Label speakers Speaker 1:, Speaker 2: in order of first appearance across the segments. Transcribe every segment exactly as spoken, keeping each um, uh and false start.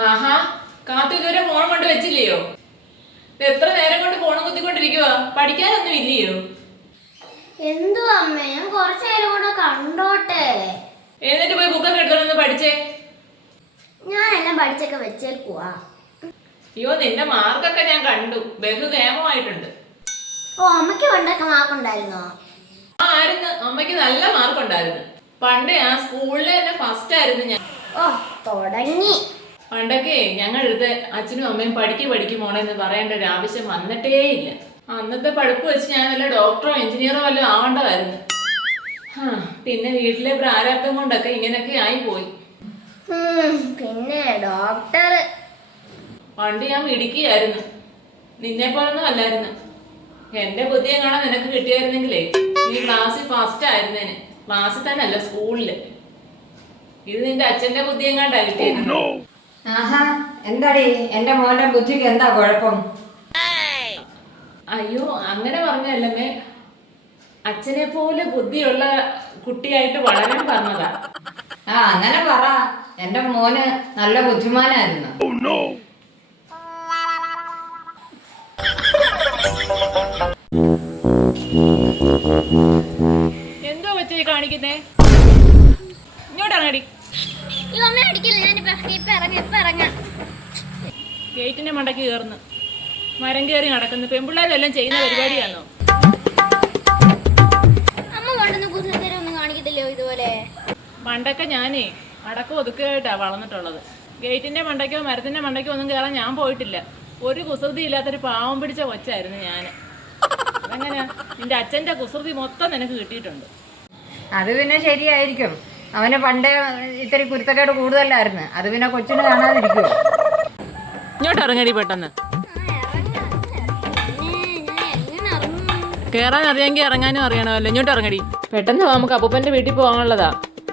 Speaker 1: ആഹാ, കാത്തു ഇതുവരെ ഫോൺ കൊണ്ട് വെച്ചില്ലയോ? എത്ര നേരം കൊണ്ട് ഫോൺ കുത്തിക്കൊണ്ടിരിക്കുക? പഠിക്കാനൊന്നും ഇല്ലയോ?
Speaker 2: എന്തോ അമ്മേ, ഞാൻ കുറച്ചു നേരം കൂടെ കണ്ടോട്ടെ.
Speaker 1: എന്നിട്ട് പോയി ബുക്കൊക്കെ എടുത്തോളന്ന് പഠിച്ചേ.
Speaker 2: ഞാനെല്ലാം പഠിച്ചൊക്കെ വെച്ചേക്കുവാ.
Speaker 1: അയ്യോ, നിന്റെ മാർക്കൊക്കെ ഞാൻ കണ്ടു, ബഹുകേമമായിട്ടുണ്ട്.
Speaker 2: ഓ, അമ്മയ്ക്ക് പണ്ടൊക്കെ മാർക്കുണ്ടായിരുന്നോ?
Speaker 1: ആ, ആയിരുന്നു. അമ്മയ്ക്ക് നല്ല മാർക്കുണ്ടായിരുന്നു. പണ്ടേ ആ സ്കൂളിലെ തന്നെ ഫസ്റ്റ് ആയിരുന്നു ഞാൻ.
Speaker 2: ഓ, തുടങ്ങി.
Speaker 1: പണ്ടൊക്കെ ഞങ്ങളെടുത്ത് അച്ഛനും അമ്മയും പഠിക്ക് പഠിക്കും മോളെ എന്ന് പറയേണ്ട ഒരു ആവശ്യം വന്നിട്ടേ ഇല്ല. അന്നത്തെ പഠിപ്പ് വെച്ച് ഞാൻ വല്ല ഡോക്ടറോ എഞ്ചിനീയറോ വല്ലതും ആവേണ്ടതായിരുന്നു. ആ, പിന്നെ വീട്ടിലെ പ്രാരാബ്ദം കൊണ്ടൊക്കെ ഇങ്ങനെയൊക്കെ ആയി പോയി.
Speaker 2: പിന്നെ ഡോക്ടർ
Speaker 1: പണ്ട് ഞാൻ മിടുക്കിയായിരുന്നു, നിന്നെ പോലൊന്നും അല്ലായിരുന്നു. എന്റെ ബുദ്ധിയെ കാണാൻ നിനക്ക് കിട്ടിയായിരുന്നെങ്കിലേ നീ ക്ലാസ്സിൽ ഫസ്റ്റ് ആയിരുന്നേന്. ക്ലാസ്സിൽ തന്നെ അല്ല, സ്കൂളില്. ഇത് നിന്റെ അച്ഛന്റെ ബുദ്ധിയെ കണ്ടാ കിട്ടിയിരുന്നു.
Speaker 3: ആഹാ, എന്താടി എന്റെ മോന്റെ ബുദ്ധിക്ക് എന്താ കുഴപ്പം?
Speaker 1: അയ്യോ, അങ്ങനെ പറഞ്ഞല്ലമ്മേ, അച്ഛനെ പോലെ ബുദ്ധിയുള്ള കുട്ടിയായിട്ട് വളരാൻ പറഞ്ഞതാ.
Speaker 3: ആ, അങ്ങനെ പറ. എന്റെ മോന് നല്ല ബുദ്ധിമാനായിരുന്നു.
Speaker 1: എന്തോ വെച്ചേ കാണിക്കുന്നേ? ഇങ്ങോട്ടിറങ്ങടി. ഗേറ്റിന്റെ മണ്ടയ്ക്ക് കയറുന്നു, മരം കയറി നടക്കുന്നു. പെൺപിള്ളേരെല്ലാം ചെയ്യുന്ന പരിപാടിയാണോ? പണ്ടൊക്കെ ഞാനേ അടക്കം ഒതുക്കായിട്ടാ വളർന്നിട്ടുള്ളത്. ഗേറ്റിന്റെ മണ്ടയ്ക്കോ മരത്തിന്റെ മണ്ടയ്ക്കോ ഒന്നും കയറാൻ ഞാൻ പോയിട്ടില്ല. ഒരു കുസൃതി ഇല്ലാത്തൊരു പാവം പിടിച്ച കൊച്ചായിരുന്നു ഞാൻ. അതെങ്ങനെയാ? നിന്റെ അച്ഛന്റെ കുസൃതി മൊത്തം നിനക്ക് കിട്ടിയിട്ടുണ്ട്.
Speaker 3: അത് പിന്നെ ശരിയായിരിക്കും. അവന് പണ്ടേ ഇത്തിരി കുരുത്തക്കേട് കൂടുതലായിരുന്നു. അത് പിന്നെ കൊച്ചിന് കാണാതിരിക്കുവോ?
Speaker 1: ഇങ്ങോട്ട് ഇറങ്ങടി പെട്ടെന്ന്. കേറാൻ അറിയാമെങ്കിൽ ഇറങ്ങാനും അറിയണമല്ലോ. ഇങ്ങോട്ട് ഇറങ്ങടി പെട്ടെന്ന്. നമുക്ക് അപ്പൂപ്പന്റെ വീട്ടിൽ പോകാനുള്ളതാ.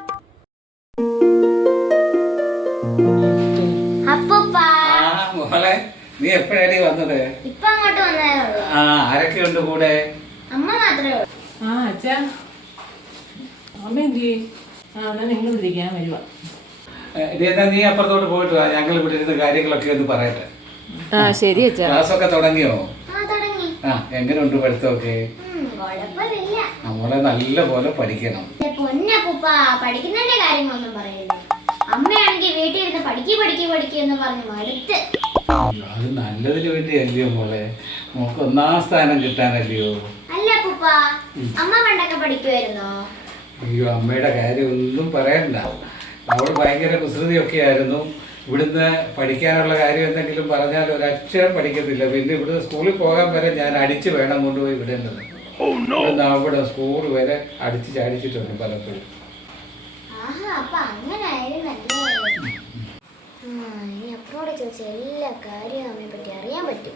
Speaker 4: നീ എപ്പോഴാണ് വന്നത്?
Speaker 2: ഇപ്പൊ അങ്ങോട്ട് വന്നേ ഉള്ളൂ.
Speaker 4: ആ, ആരൊക്കെയുണ്ട് കൂടെ?
Speaker 2: അമ്മ മാത്രമേ ഉള്ളൂ.
Speaker 1: ആ, അച്ഛാ അമ്മ എന്ത് ചെയ്യും? ആ, എന്നാ നിങ്ങൾ വിളിക്കാൻ വരുവാ.
Speaker 4: എന്നാ നീ അപ്പുറത്തോട്ട് പോയിട്ട് വാ, ഞങ്ങൾ ഇവിടെ ഇരുന്ന കാര്യങ്ങളൊക്കെ ഒന്ന് പറയട്ടെ.
Speaker 1: ആ, ശരി അച്ഛാ.
Speaker 4: ക്ലാസ് ഒക്കെ തുടങ്ങിയോ?
Speaker 2: ആ, തുടങ്ങി.
Speaker 4: ആ, എങ്ങനെയുണ്ട് പഠിത്തമൊക്കെ?
Speaker 2: കുഴപ്പമില്ല.
Speaker 4: നമ്മളെ നല്ല പോലെ പഠിക്കണം.
Speaker 2: പൊന്നപ്പൂപ്പ, പഠിക്കുന്നതിന്റെ കാര്യങ്ങളൊന്നും പറയരുത്. അമ്മയാണെങ്കിൽ വീട്ടിൽ ഇരുന്ന് പഠിക്കി പഠിക്കി പഠിക്കുക എന്ന് പറഞ്ഞു മടുത്ത്.
Speaker 4: അത് നല്ലതിന് വേണ്ടിയല്ലയോ മോളെ? നമുക്ക് ഒന്നാം സ്ഥാനം കിട്ടാനല്ലയോ?
Speaker 2: അല്ല പൂപ്പ, അമ്മ പണ്ടൊക്കെ പഠിക്കുമായിരുന്നോ?
Speaker 4: അയ്യോ, അമ്മയുടെ കാര്യം ഒന്നും പറയണ്ട. അവൾ ഭയങ്കര കുസൃതിയൊക്കെ ആയിരുന്നു. ഇവിടുന്ന് പഠിക്കാനുള്ള കാര്യം എന്തെങ്കിലും പറഞ്ഞാൽ ഒരക്ഷരം പഠിക്കത്തില്ല. പിന്നെ ഇവിടുന്ന് സ്കൂളിൽ പോകാൻ വരെ ഞാൻ അടിച്ച് വേണം കൊണ്ടുപോയി വിടേണ്ടത്. ഇവിടുന്ന് അവിടെ സ്കൂൾ വരെ അടിച്ച് ചാടിച്ചിട്ടുണ്ട് പലപ്പോഴും.
Speaker 2: ഇനി അപ്പോടെ ചോദിച്ച എല്ലാ കാര്യവും അമ്മയെ പറ്റി അറിയാൻ പറ്റും.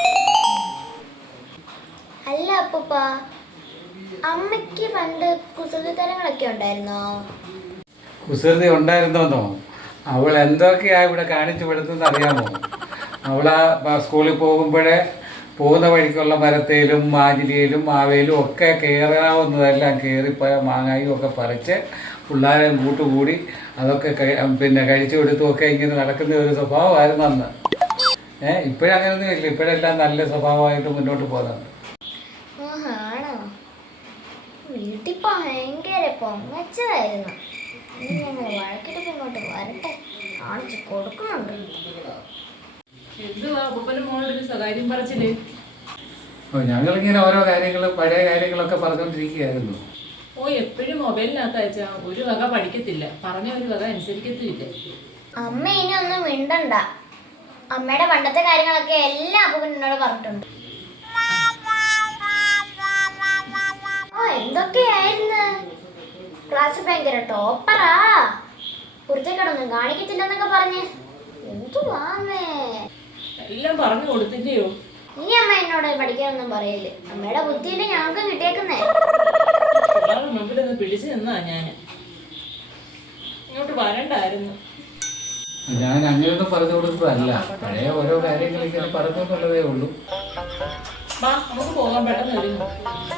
Speaker 2: അല്ല അപ്പൂപ്പ, അമ്മയ്ക്ക് പണ്ട് കുസൃതി തരങ്ങളൊക്കെ ഉണ്ടായിരുന്നോ?
Speaker 4: കുസൃതി ഉണ്ടായിരുന്നോന്നോ? അവൾ എന്തൊക്കെയാ ഇവിടെ കാണിച്ചു പെടുത്തുന്നത് അറിയാമോ? അവളാ സ്കൂളിൽ പോകുമ്പോഴേ പോകുന്ന വഴിക്കുള്ള മരത്തേലും മാജിലിയിലും മാവേലും ഒക്കെ കയറാവുന്നതെല്ലാം കയറി മാങ്ങായും ഒക്കെ പറിച്ച് പിള്ളേരെ കൂട്ടുകൂടി അതൊക്കെ പിന്നെ കഴിച്ചു കൊടുത്തുമൊക്കെ ഇങ്ങനെ നടക്കുന്ന ഒരു സ്വഭാവമായിരുന്നു അന്ന്. ഏഹ് ഇപ്പോഴങ്ങനൊന്നും ഇല്ല. ഇപ്പോഴെല്ലാം നല്ല സ്വഭാവമായിട്ട് മുന്നോട്ട് പോകുന്നുണ്ട്.
Speaker 2: ആണോ? വീട്ടിൽ ഭയങ്കര പൊങ്ങച്ചതായിരുന്നു. ഞങ്ങൾ വഴക്കിട്ടൊക്കെ ഇങ്ങോട്ട് വരട്ടെ, കാണിച്ചു കൊടുക്കുന്നുണ്ട്.
Speaker 1: എന്തുവാ അപ്പൂപ്പന്റെ മോളൊരു സ്വകാര്യം പറച്ചില്?
Speaker 4: ഞങ്ങളിങ്ങനെ ഓരോ കാര്യങ്ങളും പഴയ കാര്യങ്ങളൊക്കെ പറഞ്ഞുകൊണ്ടിരിക്കുകയായിരുന്നു.
Speaker 1: ഓ, എപ്പോഴും മൊബൈലിനകത്ത് അയച്ചാ ഒരു വക പഠിക്കത്തില്ല, പറഞ്ഞ ഒരു വക അനുസരിക്കത്തില്ല.
Speaker 2: അമ്മ ഇനി ഒന്നും മിണ്ടണ്ട. അമ്മയുടെ പണ്ടത്തെ കാര്യങ്ങളൊക്കെ എല്ലാം അപ്പൂപ്പൻ എന്നോട് പറഞ്ഞിട്ടുണ്ട്. ഓ, എന്തൊക്കെയായിരുന്നു ക്ലാസ്, ഭയങ്കര ടോപ്പറാ, കുറിച്ചൊന്നും കാണിക്കത്തില്ലെന്നൊക്കെ പറഞ്ഞ്. എന്തുവാമേ
Speaker 1: എല്ലാം പറഞ്ഞു കൊടുത്തില്ലയോ?
Speaker 2: ഇനി അമ്മ എന്നോട് പഠിക്കാനൊന്നും പറയില്ലേ. അമ്മയുടെ ബുദ്ധിയില് ഞങ്ങൾക്ക് കിട്ടിയേക്കുന്നേ.
Speaker 1: മുമ്പിലൊന്ന് പിടിച്ചു നിന്നാ ഞാൻ. ഇങ്ങോട്ട് വരണ്ടായിരുന്നു.
Speaker 4: ഞാൻ അങ്ങനെയൊന്നും പറഞ്ഞു കൊടുത്തതല്ല, പഴയ ഓരോ കാര്യങ്ങൾ ഇങ്ങനെ പറഞ്ഞു എന്നുള്ളതേ ഉള്ളൂ.
Speaker 1: നമുക്ക് പോകാൻ പെട്ടെന്ന് വരുന്നു.